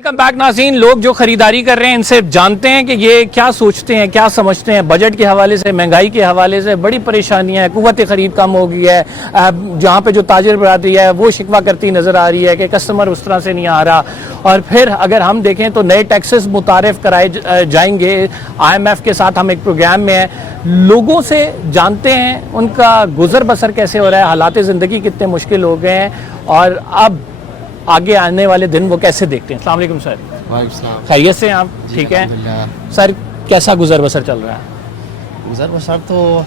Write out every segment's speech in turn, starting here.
Welcome back नाज़रीन। लोग जो खरीदारी कर रहे हैं इनसे जानते हैं कि ये क्या सोचते हैं, क्या समझते हैं। बजट के हवाले से, महंगाई के हवाले से बड़ी परेशानियां हैं। कुव्वत ख़रीद कम हो गई है। जहाँ पे जो ताजिर बरादरी है वो शिकवा करती नज़र आ रही है कि कस्टमर उस तरह से नहीं आ रहा। और फिर अगर हम देखें तो नए टैक्सेस मुतारिफ कराए जाएंगे। IMF के साथ हम एक प्रोग्राम में हैं, लोगों से जानते हैं उनका गुजर बसर कैसे हो रहा है, हालात ज़िंदगी कितने मुश्किल हो गए हैं और अब आगे आने वाले दिन वो कैसे देखते हैं। अस्सलाम वालेकुम सर। वालेकुम सलाम। खैरियत से हैं आप? ठीक है सर, कैसा गुजर बसर चल रहा है? गुजर बसर तो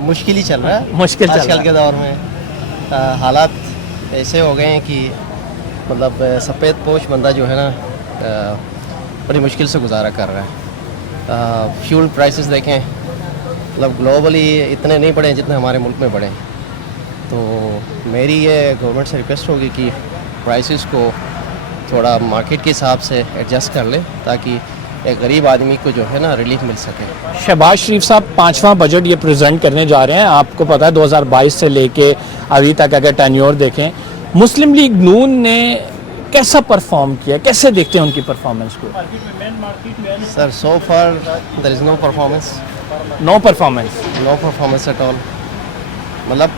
मुश्किल ही चल रहा है। मुश्किल चल आजकल के दौर में हालात ऐसे हो गए हैं कि मतलब सफ़ेद पोश बंदा जो है ना बड़ी मुश्किल से गुजारा कर रहा है। फ्यूल प्राइसेस देखें, मतलब ग्लोबली इतने नहीं बढ़े जितने हमारे मुल्क में बढ़े। तो मेरी ये गवर्नमेंट से रिक्वेस्ट होगी कि प्राइसेस को थोड़ा मार्केट के हिसाब से एडजस्ट कर ले ताकि एक गरीब आदमी को जो है ना रिलीफ मिल सके। शहबाज शरीफ साहब 5वां बजट ये प्रेजेंट करने जा रहे हैं। आपको पता है 2022 से लेके अभी तक अगर टेन्योर देखें, मुस्लिम लीग नून ने कैसा परफॉर्म किया, कैसे देखते हैं उनकी परफॉर्मेंस को? Sir so far there is no performance. No performance? No performance at all. मतलब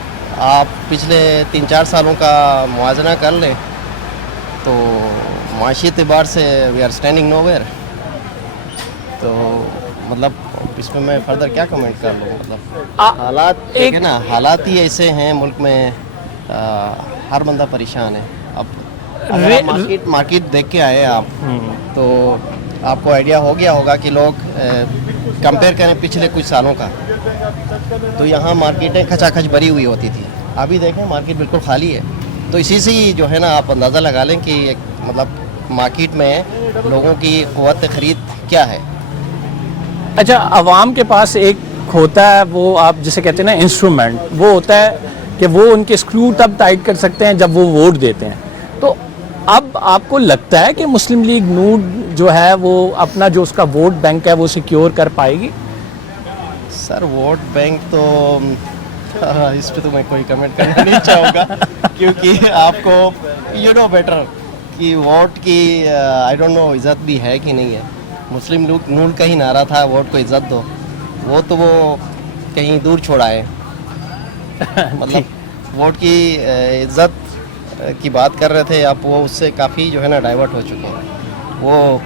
आप पिछले 3-4 सालों का मुआजना कर लें तो माशी एतबार से वी आर स्टैंडिंग नोवेयर। तो मतलब इसमें मैं फर्दर क्या कमेंट कर लूँ। मतलब हालात एक है ना, हालात ही ऐसे हैं मुल्क में। हर बंदा परेशान है। अब मार्केट देख के आए आप तो आपको आइडिया हो गया होगा कि लोग कंपेयर करें पिछले कुछ सालों का तो यहाँ मार्केटें खचाखच भरी हुई होती थी। अभी देखें मार्केट बिल्कुल खाली है। तो इसी से ही जो है ना आप अंदाज़ा लगा लें कि मतलब मार्केट में लोगों की क़ुव्वत ख़रीद क्या है। अच्छा, अवाम के पास एक होता है, वो आप जिसे कहते हैं ना इंस्ट्रूमेंट, वो होता है कि वो उनके स्क्रू तब टाइट कर सकते हैं जब वो वोट देते हैं। तो अब आपको लगता है कि मुस्लिम लीग नून जो है वो अपना जो उसका वोट बैंक है वो सिक्योर कर पाएगी? सर वोट बैंक तो इस पे तो मैं कोई कमेंट करना नहीं चाहूँगा क्योंकि आपको यू नो बेटर कि वोट की आई डोंट नो इज़्ज़त भी है कि नहीं है। मुस्लिम लीग नून का ही नारा था वोट को इज़्ज़त दो, वो तो वो कहीं दूर छोड़ा है। मतलब वोट की इज़्ज़त की बात कर रहे थे आप, वो उससे काफ़ी जो है ना डाइवर्ट हो चुके हैं। वो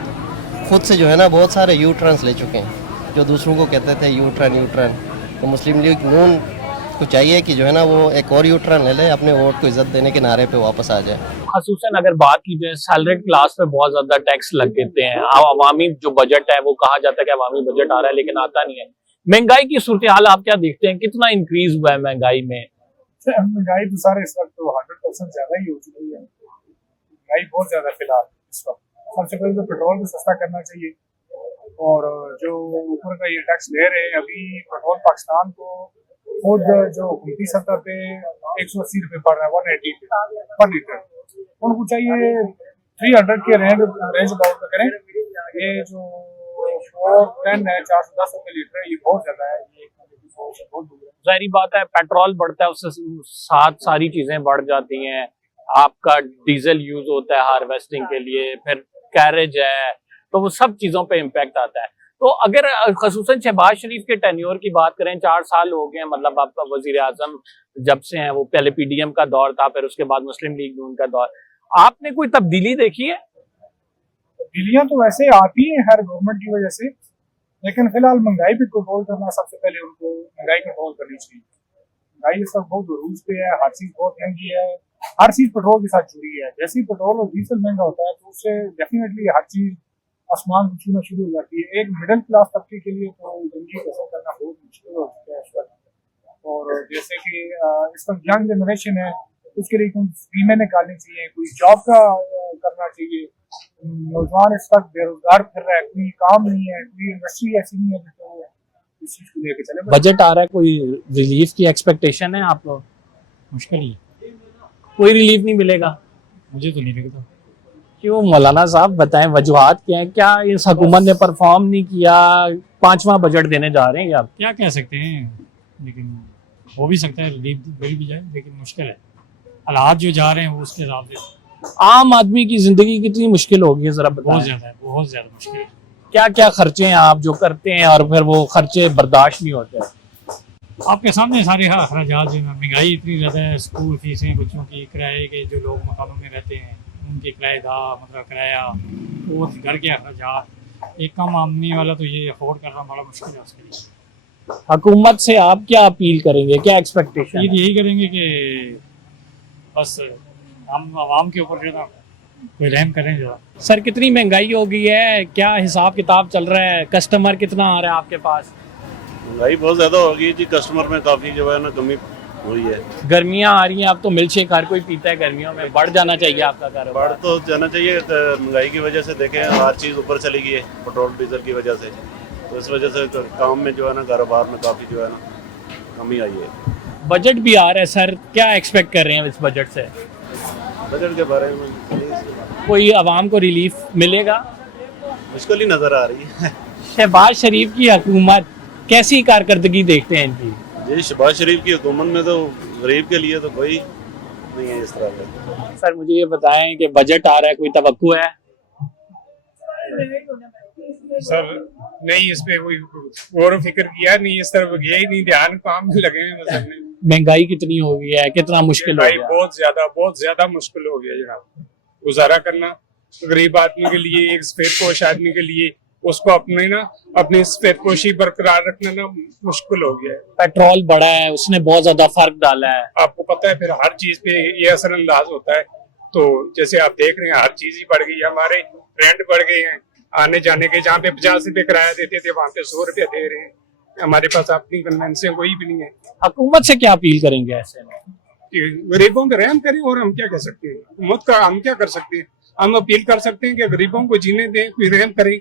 खुद से जो है ना बहुत सारे यू टर्न्स ले चुके हैं जो दूसरों को कहते थे यू टर्न। तो मुस्लिम लीग नून को चाहिए कि जो है ना वो एक और यू टर्न ले ले, अपने वोट को इज्जत देने के नारे पे वापस आ जाए। ख़ुसूसन अगर बात की जाए सैलरीड क्लास पे बहुत ज्यादा टैक्स लग देते हैं। अवामी जो बजट है वो कहा जाता है कि अवामी बजट आ रहा है लेकिन आता नहीं है। महंगाई की सूरत हाल आप क्या देखते हैं, कितना इंक्रीज हुआ है महंगाई में? महंगाई तो सारे इस वक्त तो 100% ज्यादा ही हो चुकी है। महंगाई बहुत ज्यादा फिलहाल इस वक्त। सबसे पहले तो पेट्रोल को सस्ता करना चाहिए और जो ऊपर का ये टैक्स ले रहे हैं अभी पेट्रोल पाकिस्तान को खुद जो हुकूमती सतह पे 180 रुपये पड़ रहा है 180 पर लीटर, उनको चाहिए 300 के रेंज अबाउट में करें। ये जो 410 है 410 रुपये लीटर है, ये बहुत ज्यादा है। ये बहुत जाहिर बात है पेट्रोल बढ़ता है उससे साथ सारी चीजें बढ़ जाती हैं। आपका डीजल यूज होता है हार्वेस्टिंग के लिए, फिर कैरेज है, तो वो सब चीजों पे इम्पैक्ट आता है। तो अगर खसूसन शहबाज शरीफ के टेन्योर की बात करें, 4 साल हो गए हैं, मतलब आपका वजीर आजम जब से हैं, वो पहले PDM का दौर था, फिर उसके बाद मुस्लिम लीग नून का दौर, आपने कोई तब्दीली देखी है? तब्दीलियां तो वैसे आती हैं हर गवर्नमेंट की वजह से, लेकिन फिलहाल महंगाई पे कंट्रोल करना सबसे पहले उनको महंगाई कंट्रोल करनी चाहिए। महंगाई इस वक्त बहुत रूज पे है, हर चीज बहुत महंगी है, हर चीज पेट्रोल के साथ जुड़ी है। जैसे ही पेट्रोल और डीजल महंगा होता है तो उससे डेफिनेटली हर चीज आसमान छूना शुरू हो जाती है। एक मिडिल क्लास तबके के लिए तो जिंदगी बसर करना बहुत मुश्किल हो चुका है इस वक्त। और जैसे कि इस वक्त यंग जनरेशन है, उसके लिए कोई स्कीमें निकालनी चाहिए, कोई जॉब का करना चाहिए। नौजवान इस वक्त बेरोजगार फिर रहा है, कोई काम नहीं है, कोई इंडस्ट्री ऐसी नहीं है जो इस चीज को लेकर चले। बजट आ रहा है, कोई रिलीफ की एक्सपेक्टेशन है आप लोग? मुश्किल ही, कोई रिलीफ नहीं मिलेगा? मुझे तो नहीं लगता। क्यों मौलाना साहब, बताएं वजूहात क्या है? क्या इस हुकूमत ने परफॉर्म नहीं किया? 5वां बजट देने जा रहे हैं आप? क्या कह सकते हैं, लेकिन हो भी सकता है रिलीफ मिल भी जाए, लेकिन मुश्किल है। हालात जो जा रहे हैं वो उसके हिसाब से आम आदमी की जिंदगी कितनी मुश्किल होगी है, जरा बताएं। बहुत ज्यादा मुश्किल है। क्या क्या खर्चे हैं आप जो करते हैं और फिर वो खर्चे बर्दाश्त नहीं होते? आपके सामने सारे अखराजात जो हैं, महंगाई इतनी ज़्यादा है, स्कूल फीसें, बच्चों की किराए के, जो लोग मकानों में रहते हैं उनके किराएदार, मतलब किराया और घर के अखराजात, एक कम आमदनी वाला तो ये अफोर्ड करना बड़ा मुश्किल है उसके लिए। हुकूमत से आप क्या अपील करेंगे, क्या एक्सपेक्टेशन ये है? यही करेंगे कि बस हम आवाम के ऊपर जो है ना कोई रहम करें जरा। सर कितनी महंगाई हो गई है, क्या हिसाब किताब चल रहा है, कस्टमर कितना आ रहा है आपके पास? महंगाई बहुत ज़्यादा हो गई जी, कस्टमर में काफ़ी जो है ना कमी हुई है। गर्मियां आ रही हैं, अब तो मिल्क शेक हर कोई पीता है गर्मियों में, बढ़ जाना चाहिए आपका बढ़ कारोबार। तो जाना चाहिए, महंगाई की वजह से देखें हर चीज़ ऊपर चली गई है, पेट्रोल डीजल की वजह से। तो इस वजह से काम में जो है ना, कारोबार में काफ़ी जो है ना कमी आई है। बजट भी आ रहा है सर, क्या एक्सपेक्ट कर रहे हैं इस बजट से? बजट के बारे में कोई आवाम को रिलीफ मिलेगा? मुश्किल ही नज़र आ रही है। शहबाज शरीफ की हुकूमत कैसी कारकर्दगी देखते हैं इनकी? जी, शहबाज शरीफ की हुकूमत में तो गरीब के लिए तो कोई नहीं है इस तरह का। सर मुझे ये बताएं कि बजट आ रहा है, कोई तवक्कु है? सर नहीं, इस पे कोई गौर फिक्र किया नहीं, इस तरफ गया ही नहीं, ध्यान काम में लगे हैं मतलब ने। महंगाई कितनी हो गई है, कितना मुश्किल हो भाई गया? बहुत ज्यादा मुश्किल हो गया जनाब, गुजारा करना गरीब आदमी के लिए, एक सफेदपोश आदमी के लिए, उसको अपनी सफेदपोशी बरकरार रखना ना मुश्किल हो गया है। पेट्रोल बढ़ा है, उसने बहुत ज्यादा फर्क डाला है। आपको पता है फिर हर चीज पे ये असरअंदाज होता है। तो जैसे आप देख रहे हैं हर चीज ही बढ़ गई है, हमारे रेंट बढ़ गए हैं, आने जाने के जहाँ पे 50 रुपए किराया देते थे वहाँ पे 100 रुपया दे रहे हैं। हमारे पास अपनी कन्वेंशन कोई भी नहीं है। हुकूमत से क्या अपील करेंगे ऐसे में? कि गरीबों का रहम करें, और हम क्या कर सकते हैं? हुकूमत का हम क्या कर सकते हैं? हम अपील कर सकते हैं कि गरीबों को जीने दें, कोई रहम करें।